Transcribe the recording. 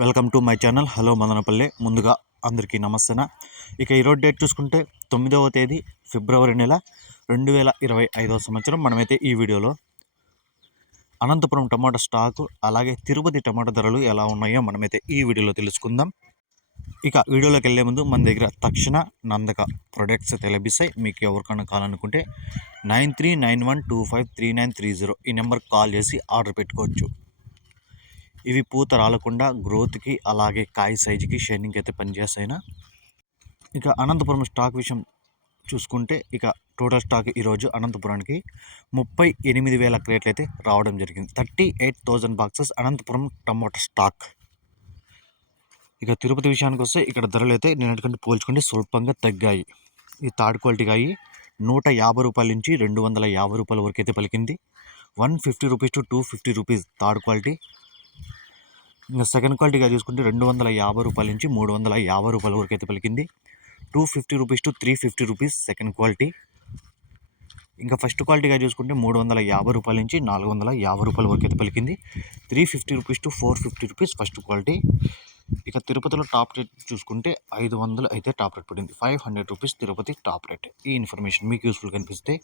Welcome to my channel. Hello Madanapalle. ముందుగా అందరికీ నమస్తేనా. ఇక ఈరోజు డేట్ చూసుకుంటే తొమ్మిదవ తేదీ ఫిబ్రవరి నెల రెండు వేల ఇరవై ఐదవ సంవత్సరం. మనమైతే ఈ వీడియోలో అనంతపురం టమాటా స్టాకు అలాగే తిరుపతి టమాటా ధరలు ఎలా ఉన్నాయో మనమైతే ఈ వీడియోలో తెలుసుకుందాం. ఇక వీడియోలోకి వెళ్ళే ముందు మన దగ్గర తక్షణ నందక ప్రొడక్ట్స్ అయితే లభిస్తాయి. మీకు ఎవరికైనా కావాలనుకుంటే nine three nine one two five three nine three zero ఈ నెంబర్కి కాల్ చేసి ఆర్డర్ పెట్టుకోవచ్చు. ఇవి పూత రాలకుండా గ్రోత్కి అలాగే కాయ సైజుకి షైనింగ్ అయితే పనిచేస్తాయినా. ఇక అనంతపురం స్టాక్ విషయం చూసుకుంటే ఇక టోటల్ స్టాక్ ఈరోజు అనంతపురానికి ముప్పై ఎనిమిది వేల క్రేట్లు అయితే రావడం జరిగింది. Thirty eight thousand boxes Anantapuram tomato stock. ఇక తిరుపతి విషయానికి వస్తే ఇక్కడ ధరలు అయితే నిన్నటికంటే పోల్చుకుంటే స్వల్పంగా తగ్గాయి. ఈ థర్డ్ క్వాలిటీ కాయి నూట యాభై రూపాయల నుంచి రెండు వందల యాభై రూపాయల వరకు అయితే పలికింది. One fifty rupees to two fifty rupees third quality. Second క్వాలిటీగా చూసుకుంటే రెండు వందల యాభై రూపాయల నుంచి మూడు వందల యాభై రూపాయల వరకు అయితే పలికింది. Two fifty rupees to three fifty rupees second quality. ఇంకా ఫస్ట్ క్వాలిటీగా చూసుకుంటే మూడు వందల యాభై రూపాయల నుంచి నాలుగు వందల యాభై రూపాయల వరకు అయితే పలికింది. Three fifty rupees to four fifty rupees first quality. ఇక తిరుపతిలో టాప్ రేట్ చూసుకుంటే ఐదు వందలు అయితే టాప్ రేట్ పడింది. Five hundred rupees Tirupati top rate. ఈ ఇన్ఫర్మేషన్ మీకు యూస్ఫుల్ కనిపిస్తే